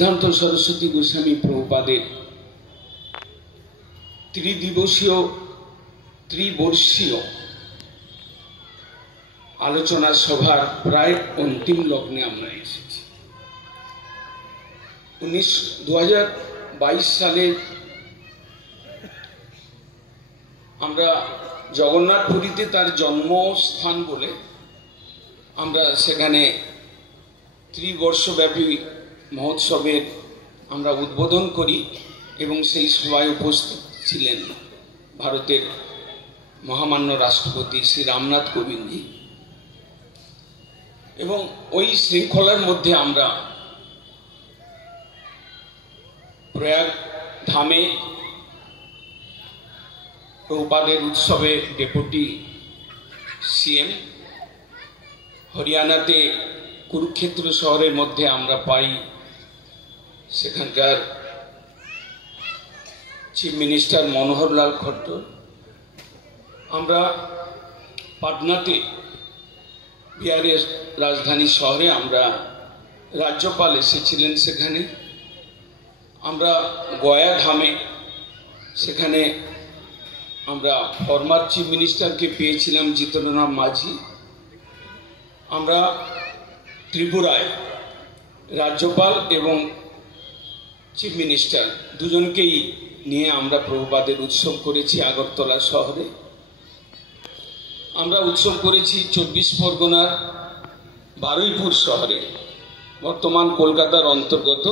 সিদ্ধান্ত সরস্বতী গোস্বামী প্রভুপাদের ত্রিবর্ষীয় আলোচনা সভার প্রায় অন্তিম লগ্নে আমরা এসেছি। 2022 সালে আমরা জগন্নাথপুরীতে তার জন্মস্থান বলে আমরা সেখানে ত্রিবর্ষব্যাপী মহোৎসবের আমরা উদ্বোধন করি এবং সেই সভায় উপস্থিত ছিলেন ভারতের মহামান্য রাষ্ট্রপতি শ্রী রামনাথ কোবিন্দজি। এবং ওই শৃঙ্খলার মধ্যে আমরা প্রয়াগ ধামে প্রভুপাদের উৎসবে ডেপুটি সিএম, হরিয়ানাতে কুরুক্ষেত্র শহরের মধ্যে আমরা পাই সেখানকার চিফ মিনিস্টার মনোহরলাল খট্টর। আমরা পাটনাতে বিহারের রাজধানী শহরে আমরা রাজ্যপাল এসেছিলেন সেখানে। আমরা গয়া ধামে সেখানে আমরা ফরমার চিফ মিনিস্টারকে পেয়েছিলাম জিতেন্দ্রনাথ মাঝি। আমরা ত্রিপুরায় রাজ্যপাল এবং চিফ মিনিস্টার দুজনকেই নিয়ে আমরা প্রভুপাদের উৎসব করেছি আগরতলা শহরে। আমরা উৎসব করেছি 24 পরগনার বারুইপুর শহরে, বর্তমান কলকাতার অন্তর্গত।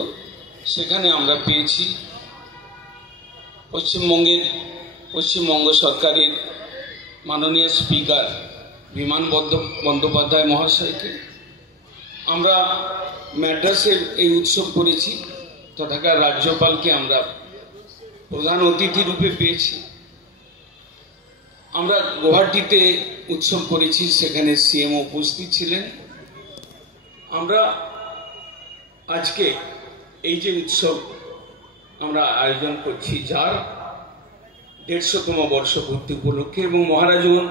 সেখানে আমরা পেয়েছি পশ্চিমবঙ্গ সরকারের মাননীয় স্পিকার বিমান বন্দ্যোপাধ্যায় মহাশয়কে। আমরা ম্যাড্রাসের এই উৎসব করেছি, তথাকার রাজ্যপালকে আমরা প্রধান অতিথি রূপে পেয়েছি। আমরা গুয়াহাটিতে উৎসব করেছি, সেখানে সিএম উপস্থিত ছিলেন। আমরা আজকে এই যে উৎসব আমরা আয়োজন করছি, যার 150তম বর্ষপূর্তি উপলক্ষে, এবং মহারাজগণ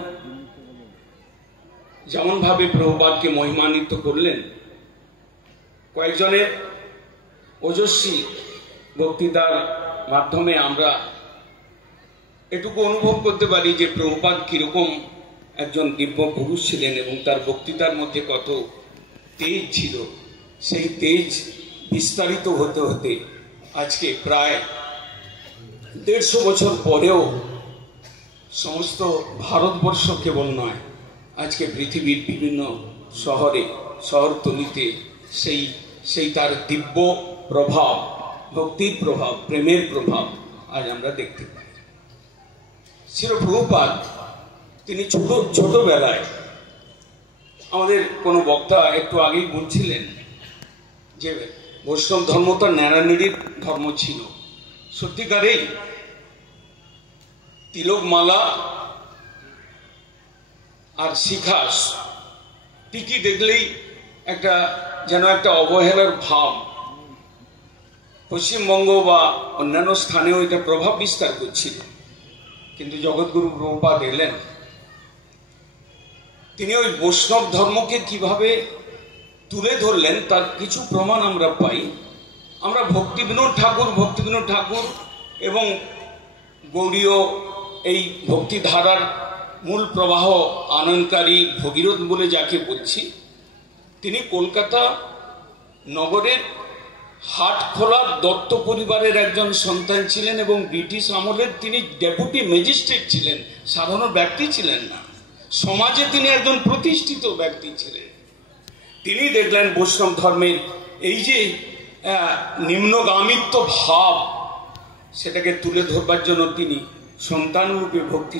যেমনভাবে প্রভুপাদকে মহিমান্বিত করলেন, কয়েকজনের ওজস্বী বক্তৃতার মাধ্যমে আমরা এটুকু অনুভব করতে পারি যে প্রভুপাদ কিরকম একজন দিব্য পুরুষ ছিলেন এবং তার বক্তৃতার মধ্যে কত তেজ ছিল। সেই তেজ বিস্তারিত হতে হতে আজকে প্রায় 150 বছর পরেও সমস্ত ভারতবর্ষ কেবল নয়, আজকে পৃথিবীর বিভিন্ন শহরতলিতে সেই তার দিব্য প্রভাব, ভক্তির প্রভাব, প্রেমের প্রভাব আজ আমরা দেখতে পাই। শ্রী প্রভুপাদ তিনি ছোটবেলায়, আমাদের কোনো বক্তা একটু আগেই বলছিলেন যে বৈষ্ণব ধর্ম তো ন্যাড়ানেড়ির ধর্ম ছিল। সত্যিকারেই তিলকমালা আর শিখাস টিকি দেখলেই যেন একটা অবহেলার ভাব পশ্চিমবঙ্গ বা অন্যান্য স্থানেও এটা প্রভাব বিস্তার করছিল। কিন্তু জগৎগুরু প্রভুপাদ এলেন, তিনি ওই বৈষ্ণব ধর্মকে কিভাবে তুলে ধরলেন তার কিছু প্রমাণ আমরা পাই। আমরা ভক্তিবিনোদ ঠাকুর এবং গৌড়ীয় এই ভক্তিধারার মূল প্রবাহ আনয়নকারী ভগীরথ বলে যাকে বলছি, তিনি কলকাতা নগরের হাটখোলা দত্ত পরিবারের একজন সন্তান ছিলেন এবং ব্রিটিশ আমলের তিনি ডেপুটি ম্যাজিস্ট্রেট ছিলেন, সাধারণ ব্যক্তি ছিলেন না। সমাজে তিনি একজন প্রতিষ্ঠিত ব্যক্তি ছিলেন। তিনি দেখলেন বৈষ্ণব ধর্মের এই যে নিম্নগামিত্ব ভাব, সেটাকে তুলে ধরবার জন্য তিনি সন্তানরূপে ভক্তি